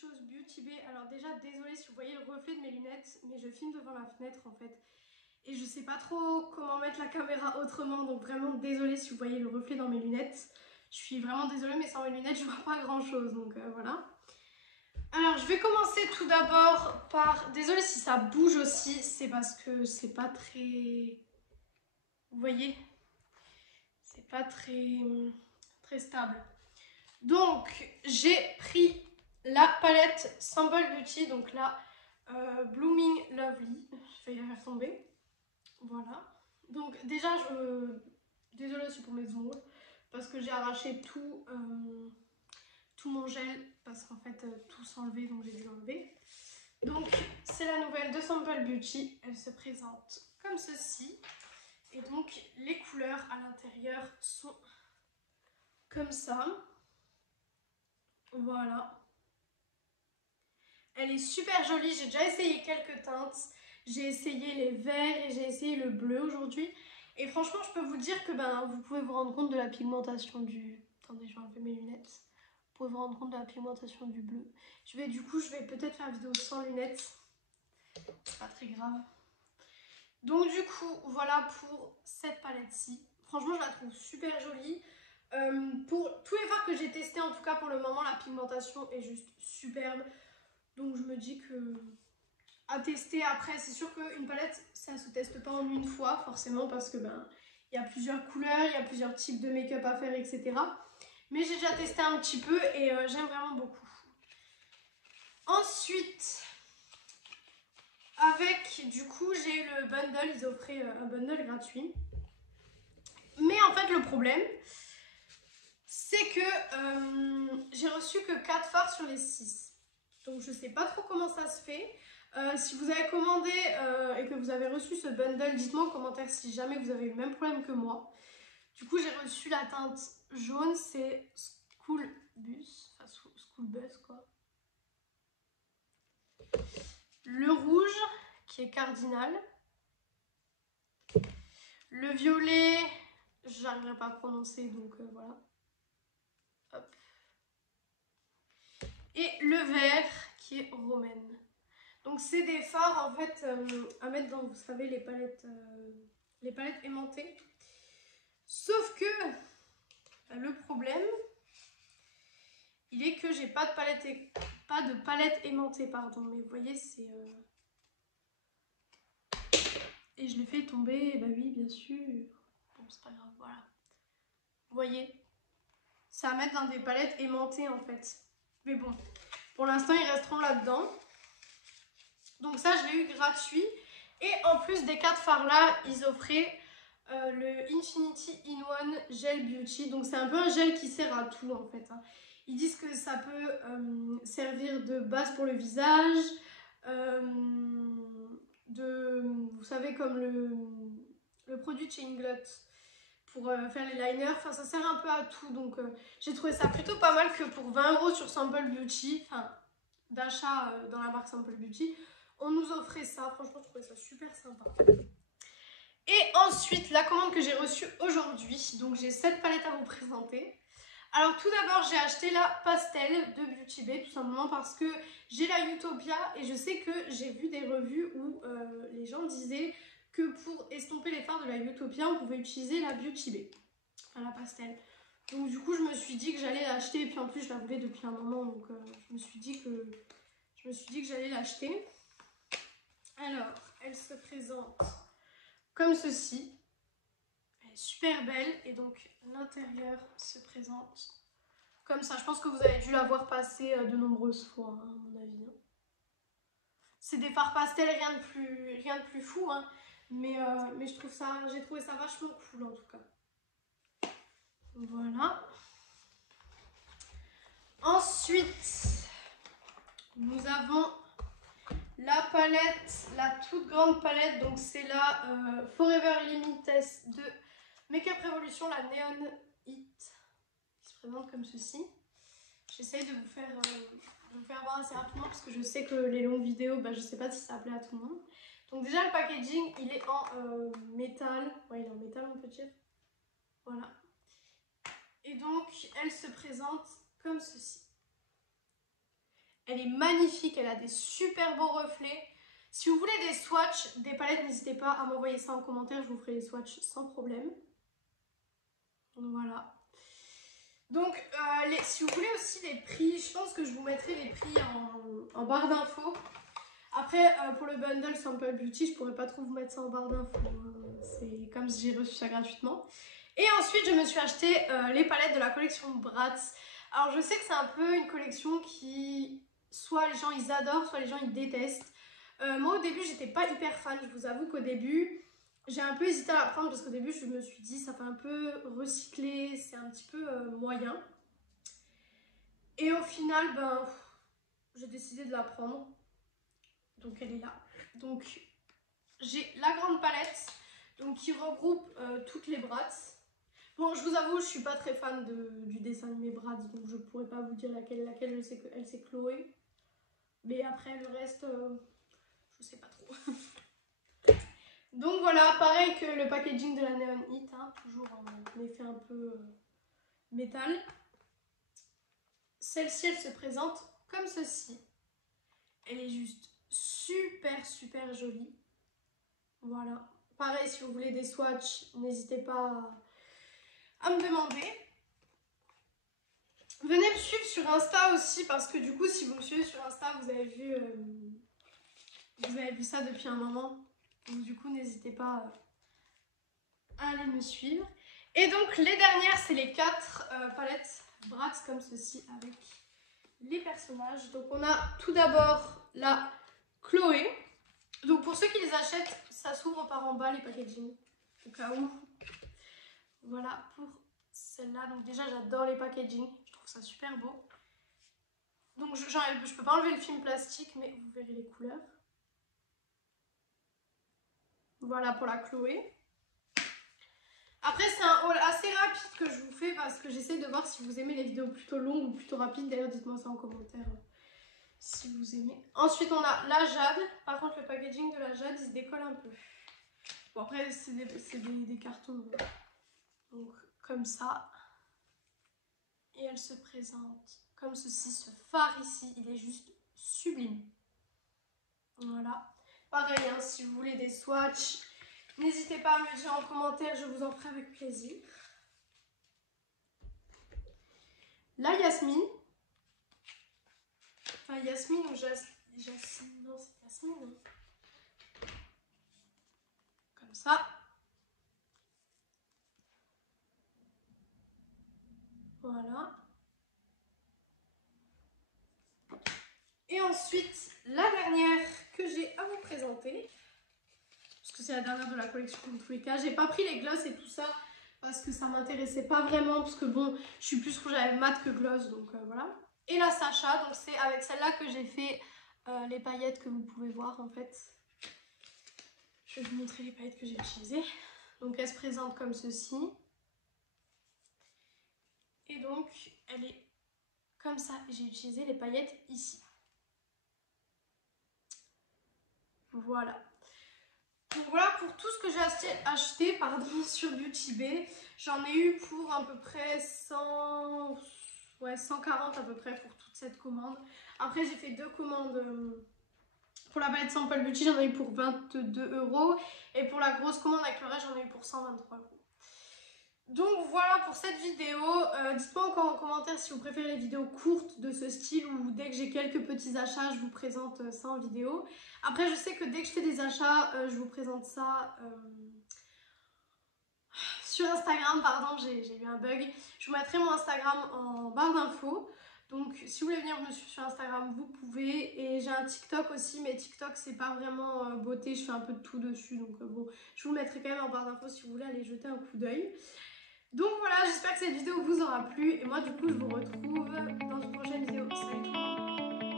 chose Beauty Bay. Alors déjà, désolée si vous voyez le reflet de mes lunettes, mais je filme devant la fenêtre en fait. Et je sais pas trop comment mettre la caméra autrement, donc vraiment désolée si vous voyez le reflet dans mes lunettes. Je suis vraiment désolée, mais sans mes lunettes, je vois pas grand chose, donc voilà. Alors, je vais commencer tout d'abord par... Désolée si ça bouge aussi, c'est parce que c'est pas très... Vous voyez? C'est pas très stable. Donc, j'ai pris la palette Sample Beauty, donc la Blooming Lovely. Je vais la faire tomber. Voilà. Donc, déjà, désolée aussi pour mes ongles, parce que j'ai arraché tout mon gel, parce qu'en fait, tout s'enlevait, donc j'ai dû l'enlever. Donc, c'est la nouvelle de Sample Beauty. Elle se présente comme ceci. Et donc, les couleurs à l'intérieur sont comme ça. Voilà. Elle est super jolie. J'ai déjà essayé quelques teintes. J'ai essayé les verts et j'ai essayé le bleu aujourd'hui. Et franchement, je peux vous dire que vous pouvez vous rendre compte de la pigmentation du... Attendez, je vais enlever mes lunettes. Vous pouvez vous rendre compte de la pigmentation du bleu. Je vais peut-être faire une vidéo sans lunettes. C'est pas très grave. Donc du coup, voilà pour cette palette-ci. Franchement, je la trouve super jolie. Pour tous les fards que j'ai testés, en tout cas pour le moment, la pigmentation est juste superbe. Donc je me dis que à tester après, c'est sûr qu'une palette, ça se teste pas en une fois forcément parce que il y a plusieurs couleurs, il y a plusieurs types de make-up à faire, etc. Mais j'ai déjà testé un petit peu et j'aime vraiment beaucoup. Ensuite, avec, du coup, j'ai eu le bundle, ils offraient un bundle gratuit. Mais en fait, le problème, c'est que j'ai reçu que 4 fards sur les 6. Donc, je sais pas trop comment ça se fait. Si vous avez commandé et que vous avez reçu ce bundle, dites-moi en commentaire si jamais vous avez eu le même problème que moi. Du coup, j'ai reçu la teinte jaune, c'est School Bus, enfin School Bus quoi. Le rouge, qui est Cardinal. Le violet, j'arriverai pas à prononcer, donc voilà. Hop. Et le vert, qui est Romaine. Donc c'est des fards en fait à mettre dans, vous savez, les palettes aimantées. Sauf que le problème, il est que j'ai pas de palette aimantée, pardon. Mais vous voyez, c'est... Et je l'ai fait tomber, bah oui, bien sûr. Bon, c'est pas grave, voilà. Vous voyez, c'est à mettre dans des palettes aimantées en fait. Mais bon, pour l'instant, ils resteront là-dedans. Donc ça, je l'ai eu gratuit. Et en plus des 4 fards là, ils offraient le Infinity In One Gel Beauty. Donc c'est un peu un gel qui sert à tout en fait. Hein. Ils disent que ça peut servir de base pour le visage, vous savez, comme le produit de chez Inglot pour faire les liners. Enfin, ça sert un peu à tout. Donc j'ai trouvé ça plutôt pas mal que pour 20 € sur Sample Beauty, enfin d'achat dans la marque Sample Beauty, on nous offrait ça. Franchement, je trouvais ça super sympa. Et ensuite, la commande que j'ai reçue aujourd'hui. Donc, j'ai 7 palettes à vous présenter. Alors, tout d'abord, j'ai acheté la pastel de Beauty Bay, tout simplement parce que j'ai la Utopia et je sais que j'ai vu des revues où les gens disaient que pour estomper les fards de la Utopia, on pouvait utiliser la Beauty Bay, enfin la pastel. Donc, du coup, je me suis dit que j'allais l'acheter et puis en plus, je la voulais depuis un moment, donc je me suis dit que j'allais l'acheter. Alors, elle se présente comme ceci. Elle est super belle et donc l'intérieur se présente comme ça. Je pense que vous avez dû la voir passer de nombreuses fois, hein, à mon avis. C'est des fards pastels, rien de plus fou, hein, mais j'ai trouvé ça vachement cool en tout cas. Voilà. Ensuite, nous avons la palette, la toute grande palette, donc c'est la Forever Limited de Makeup Revolution, la Neon Hit, qui se présente comme ceci. J'essaye de vous faire voir assez rapidement parce que je sais que les longues vidéos, je sais pas si ça plaît à tout le monde. Donc déjà le packaging, il est en métal, ouais il est en métal on peut dire, voilà. Et donc elle se présente comme ceci. Elle est magnifique, elle a des super beaux reflets. Si vous voulez des swatchs, des palettes, n'hésitez pas à m'envoyer ça en commentaire, je vous ferai les swatchs sans problème. Voilà. Donc, si vous voulez aussi les prix, je pense que je vous mettrai les prix en barre d'infos. Après, pour le bundle Sample Beauty, je pourrais pas trop vous mettre ça en barre d'infos. C'est comme si j'ai reçu ça gratuitement. Et ensuite, je me suis acheté les palettes de la collection Bratz. Alors, je sais que c'est un peu une collection qui, soit les gens ils adorent, soit les gens ils détestent. Moi, au début, j'étais pas hyper fan. Je vous avoue qu'au début, j'ai un peu hésité à la prendre parce qu'au début, je me suis dit, ça fait un peu recyclé, c'est un petit peu moyen. Et au final, ben, j'ai décidé de la prendre. Donc, elle est là. Donc, j'ai la grande palette donc, qui regroupe toutes les Bratz. Bon, je vous avoue, je suis pas très fan du dessin animé Bratz, donc je pourrais pas vous dire laquelle je sais qu'elle c'est Chloé. Mais après, le reste, je sais pas trop. Donc voilà, pareil que le packaging de la Neon Hit, hein, toujours en effet un peu métal. Celle-ci, elle se présente comme ceci. Elle est juste super jolie. Voilà. Pareil, si vous voulez des swatchs, n'hésitez pas à me demander. Venez me suivre sur Insta aussi, parce que du coup, si vous me suivez sur Insta, vous avez vu ça depuis un moment. Donc du coup, n'hésitez pas à aller me suivre. Et donc, les dernières, c'est les 4 palettes Bratz comme ceci avec les personnages. Donc, on a tout d'abord la Chloé. Donc, pour ceux qui les achètent, ça s'ouvre par en bas les packaging, au cas où. Voilà pour celle-là. Donc, déjà, j'adore les packaging. Je trouve ça super beau. Donc, je peux pas enlever le film plastique, mais vous verrez les couleurs. Voilà pour la Chloé. Après, c'est un haul assez rapide que je vous fais parce que j'essaie de voir si vous aimez les vidéos plutôt longues ou plutôt rapides. D'ailleurs, dites-moi ça en commentaire si vous aimez. Ensuite, on a la Jade. Par contre, le packaging de la Jade, il se décolle un peu. Bon, après, c'est des cartons. Donc, comme ça. Et elle se présente comme ceci. Ce phare ici, il est juste sublime. Voilà. Pareil, hein, si vous voulez des swatchs, n'hésitez pas à me le dire en commentaire, je vous en ferai avec plaisir. La Yasmine. Enfin, Yasmine ou Jasmine. Non, c'est Yasmine. Comme ça. Voilà. Et ensuite, la dernière que j'ai à vous présenter. Parce que c'est la dernière de la collection dans tous les cas. J'ai pas pris les gloss et tout ça parce que ça m'intéressait pas vraiment. Parce que bon, je suis plus rouge à lèvres mat que gloss. Donc voilà. Et la Sacha. Donc c'est avec celle-là que j'ai fait les paillettes que vous pouvez voir en fait. Je vais vous montrer les paillettes que j'ai utilisées. Donc elle se présente comme ceci. Et donc elle est comme ça. J'ai utilisé les paillettes ici. Voilà. Donc voilà pour tout ce que j'ai acheté sur Beauty Bay. J'en ai eu pour à peu près 140 à peu près pour toute cette commande. Après j'ai fait 2 commandes pour la palette Sample Beauty, j'en ai eu pour 22 €. Et pour la grosse commande avec le reste, j'en ai eu pour 123 €. Donc voilà pour cette vidéo. Dites-moi encore en commentaire si vous préférez les vidéos courtes de ce style ou dès que j'ai quelques petits achats, je vous présente ça en vidéo. Après, je sais que dès que je fais des achats, je vous présente ça sur Instagram. Pardon, j'ai eu un bug. Je vous mettrai mon Instagram en barre d'infos. Donc si vous voulez venir me suivre sur Instagram, vous pouvez. Et j'ai un TikTok aussi, mais TikTok c'est pas vraiment beauté, je fais un peu de tout dessus. Donc bon, je vous le mettrai quand même en barre d'infos si vous voulez aller jeter un coup d'œil. Donc voilà, j'espère que cette vidéo vous aura plu. Et moi du coup je vous retrouve dans une prochaine vidéo. Salut tout le monde!